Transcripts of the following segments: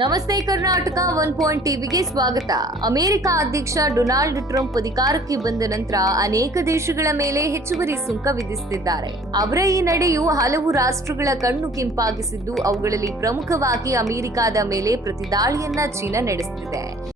ನಮಸ್ತೆ Karnataka one point ಟಿವಿಗೆ ಸ್ವಾಗತ. ಅಮೆರಿಕ ಅಧ್ಯಕ್ಷ ಡೊನಾಲ್ಡ್ ಟ್ರಂಪ್ ಅಧಿಕಾರಕ್ಕೆ ಬಂದ ನಂತರ ಅನೇಕ ದೇಶಗಳ ಮೇಲೆ ಹೆಚ್ಚುವರಿ ಸುಂಕ ವಿಧಿಸುತ್ತಿದ್ದಾರೆ. ಅವರ ಈ ನಡೆಯು ಹಲವು ರಾಷ್ಟ್ರಗಳ ಕಣ್ಣು ಕೆಂಪಾಗಿಸಿದ್ದು, ಅವುಗಳಲ್ಲಿ ಪ್ರಮುಖವಾಗಿ ಅಮೆರಿಕದ ಮೇಲೆ ಪ್ರತಿದಾಳಿಯನ್ನ ಚೀನಾ ನಡೆಸುತ್ತಿದೆ.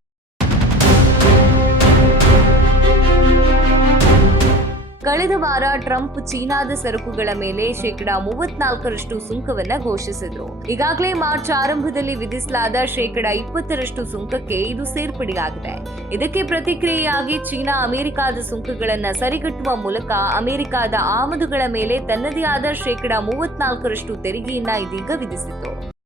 ಕಳೆದ ವಾರ ಟ್ರಂಪ್ ಚೀನಾದ ಸರಕುಗಳ ಮೇಲೆ ಶೇಕಡಾ ಮೂವತ್ನಾಲ್ಕರಷ್ಟು ಸುಂಕವನ್ನ ಘೋಷಿಸಿದ್ರು. ಈಗಾಗಲೇ ಮಾರ್ಚ್ ಆರಂಭದಲ್ಲಿ ವಿಧಿಸಲಾದ ಶೇಕಡಾ ಇಪ್ಪತ್ತರಷ್ಟು ಸುಂಕಕ್ಕೆ ಇದು ಸೇರ್ಪಡೆಯಾಗಿದೆ. ಇದಕ್ಕೆ ಪ್ರತಿಕ್ರಿಯೆಯಾಗಿ ಚೀನಾ ಅಮೆರಿಕಾದ ಸುಂಕಗಳನ್ನ ಸರಿಗಟ್ಟುವ ಮೂಲಕ ಅಮೆರಿಕಾದ ಆಮದುಗಳ ಮೇಲೆ ತನ್ನದೇ ಆದ ಶೇಕಡಾ ಮೂವತ್ನಾಲ್ಕರಷ್ಟು ತೆರಿಗೆಯನ್ನ ಇದೀಗ ವಿಧಿಸಿತು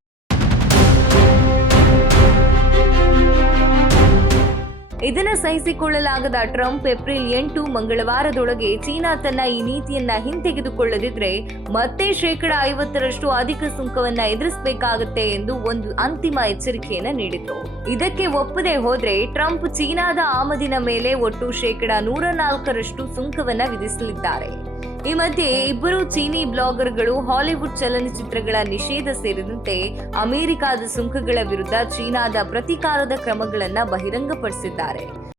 ಇದನ್ನ ಸಹಿಸಿಕೊಳ್ಳಲಾಗದ ಟ್ರಂಪ್ ಏಪ್ರಿಲ್ ಎಂಟು ಮಂಗಳವಾರದೊಳಗೆ ಚೀನಾ ತನ್ನ ಈ ನೀತಿಯನ್ನ ಹಿಂತೆಗೆದುಕೊಳ್ಳದಿದ್ರೆ ಮತ್ತೆ ಶೇಕಡ ಐವತ್ತರಷ್ಟು ಅಧಿಕ ಸುಂಕವನ್ನ ಎದುರಿಸಬೇಕಾಗುತ್ತೆ ಎಂದು ಒಂದು ಅಂತಿಮ ಎಚ್ಚರಿಕೆಯನ್ನ ನೀಡಿತು ಇದಕ್ಕೆ ಒಪ್ಪದೆ ಹೋದ್ರೆ ಟ್ರಂಪ್ ಚೀನಾದ ಆಮದಿನ ಮೇಲೆ ಒಟ್ಟು ಶೇಕಡ ನೂರ ನಾಲ್ಕರಷ್ಟು ಸುಂಕವನ್ನ ವಿಧಿಸಲಿದ್ದಾರೆ. ಈ ಮಧ್ಯೆ ಇಬ್ಬರು ಚೀನಿ ಬ್ಲಾಗರ್ಗಳು ಹಾಲಿವುಡ್ ಚಲನಚಿತ್ರಗಳ ನಿಷೇಧ ಸೇರಿದಂತೆ ಅಮೆರಿಕಾದ ಸುಂಕಗಳ ವಿರುದ್ಧ ಚೀನಾದ ಪ್ರತಿಕಾರದ ಕ್ರಮಗಳನ್ನು ಬಹಿರಂಗಪಡಿಸಿದ್ದಾರೆ.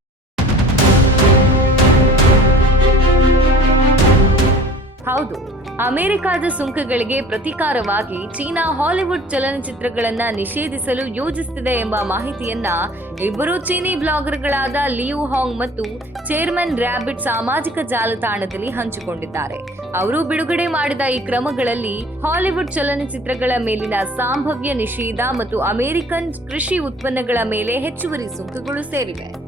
ಹೌದು. ಅಮೆರಿಕದ ಸುಂಕಗಳಿಗೆ ಪ್ರತೀಕಾರವಾಗಿ ಚೀನಾ ಹಾಲಿವುಡ್ ಚಲನಚಿತ್ರಗಳನ್ನ ನಿಷೇಧಿಸಲು ಯೋಜಿಸುತ್ತಿದೆ ಎಂಬ ಮಾಹಿತಿಯನ್ನ ಇಬ್ಬರು ಚೀನಿ ಬ್ಲಾಗರ್ಗಳಾದ ಲಿಯು ಹಾಂಗ್ ಮತ್ತು ಚೇರ್ಮನ್ ರ್ಯಾಬಿಟ್ ಸಾಮಾಜಿಕ ಜಾಲತಾಣದಲ್ಲಿ ಹಂಚಿಕೊಂಡಿದ್ದಾರೆ. ಅವರು ಬಿಡುಗಡೆ ಮಾಡಿದ ಈ ಕ್ರಮಗಳಲ್ಲಿ ಹಾಲಿವುಡ್ ಚಲನಚಿತ್ರಗಳ ಮೇಲಿನ ಸಂಭಾವ್ಯ ನಿಷೇಧ ಮತ್ತು ಅಮೆರಿಕನ್ ಕೃಷಿ ಉತ್ಪನ್ನಗಳ ಮೇಲೆ ಹೆಚ್ಚುವರಿ ಸುಂಕಗಳು ಸೇರಿವೆ.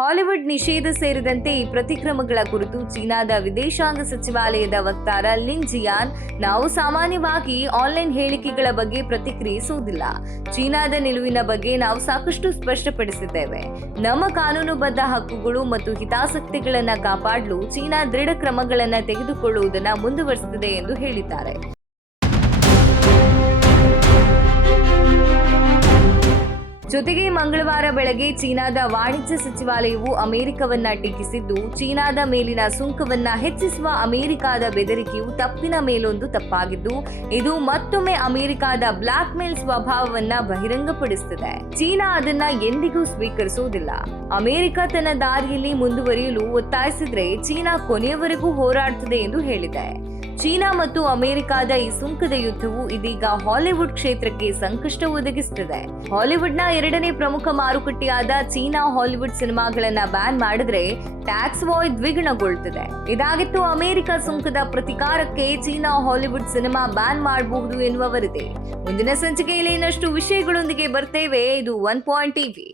ಹಾಲಿವುಡ್ ನಿಷೇಧ ಸೇರಿದಂತೆ ಈ ಪ್ರತಿಕ್ರಮಗಳ ಕುರಿತು ಚೀನಾದ ವಿದೇಶಾಂಗ ಸಚಿವಾಲಯದ ವಕ್ತಾರ ಲಿನ್ ಜಿಯಾನ್ ನಾವು ಸಾಮಾನ್ಯವಾಗಿ ಆನ್ಲೈನ್ ಹೇಳಿಕೆಗಳ ಬಗ್ಗೆ ಪ್ರತಿಕ್ರಿಯಿಸುವುದಿಲ್ಲ. ಚೀನಾದ ನಿಲುವಿನ ಬಗ್ಗೆ ನಾವು ಸಾಕಷ್ಟು ಸ್ಪಷ್ಟಪಡಿಸಿದ್ದೇವೆ. ನಮ್ಮ ಕಾನೂನುಬದ್ಧ ಹಕ್ಕುಗಳು ಮತ್ತು ಹಿತಾಸಕ್ತಿಗಳನ್ನು ಕಾಪಾಡಲು ಚೀನಾ ದೃಢ ಕ್ರಮಗಳನ್ನು ತೆಗೆದುಕೊಳ್ಳುವುದನ್ನು ಮುಂದುವರಿಸುತ್ತದೆ ಎಂದು ಹೇಳಿದ್ದಾರೆ. ಜೊತೆಗೆ ಮಂಗಳವಾರ ಬೆಳಗ್ಗೆ ಚೀನಾದ ವಾಣಿಜ್ಯ ಸಚಿವಾಲಯವು ಅಮೆರಿಕವನ್ನ ಟೀಕಿಸಿದ್ದು, ಚೀನಾದ ಮೇಲಿನ ಸುಂಕವನ್ನ ಹೆಚ್ಚಿಸುವ ಅಮೆರಿಕದ ಬೆದರಿಕೆಯು ತಪ್ಪಿನ ಮೇಲೊಂದು ತಪ್ಪಾಗಿದ್ದು, ಇದು ಮತ್ತೊಮ್ಮೆ ಅಮೆರಿಕದ ಬ್ಲಾಕ್ ಮೇಲ್ ಸ್ವಭಾವವನ್ನ ಬಹಿರಂಗಪಡಿಸುತ್ತದೆ. ಚೀನಾ ಅದನ್ನ ಎಂದಿಗೂ ಸ್ವೀಕರಿಸುವುದಿಲ್ಲ. ಅಮೆರಿಕ ತನ್ನ ದಾರಿಯಲ್ಲಿ ಮುಂದುವರಿಯಲು ಒತ್ತಾಯಿಸಿದ್ರೆ ಚೀನಾ ಕೊನೆಯವರೆಗೂ ಹೋರಾಡುತ್ತದೆ ಎಂದು ಹೇಳಿದೆ. ಚೀನಾ ಮತ್ತು ಅಮೆರಿಕಾದ ಈ ಸುಂಕದ ಯುದ್ಧವು ಇದೀಗ ಹಾಲಿವುಡ್ ಕ್ಷೇತ್ರಕ್ಕೆ ಸಂಕಷ್ಟ ಒದಗಿಸುತ್ತದೆ ಹಾಲಿವುಡ್ನ ಎರಡನೇ ಪ್ರಮುಖ ಮಾರುಕಟ್ಟೆಯಾದ ಚೀನಾ ಹಾಲಿವುಡ್ ಸಿನಿಮಾಗಳನ್ನ ಬ್ಯಾನ್ ಮಾಡಿದ್ರೆ ಟ್ಯಾಕ್ಸ್ ವಾಯ್ ದ್ವಿಗುಣಗೊಳ್ಳುತ್ತದೆ ಇದಾಗಿತ್ತು ಅಮೆರಿಕ ಸುಂಕದ ಪ್ರತಿಕಾರಕ್ಕೆ ಚೀನಾ ಹಾಲಿವುಡ್ ಸಿನಿಮಾ ಬ್ಯಾನ್ ಮಾಡಬಹುದು ಎನ್ನುವ ವರದಿ ಮುಂದಿನ ಸಂಚಿಕೆಯಲ್ಲಿ ಇನ್ನಷ್ಟು ವಿಷಯಗಳೊಂದಿಗೆ ಬರ್ತೇವೆ. ಇದು ಒನ್ ಪಾಯಿಂಟ್ ಟಿವಿ.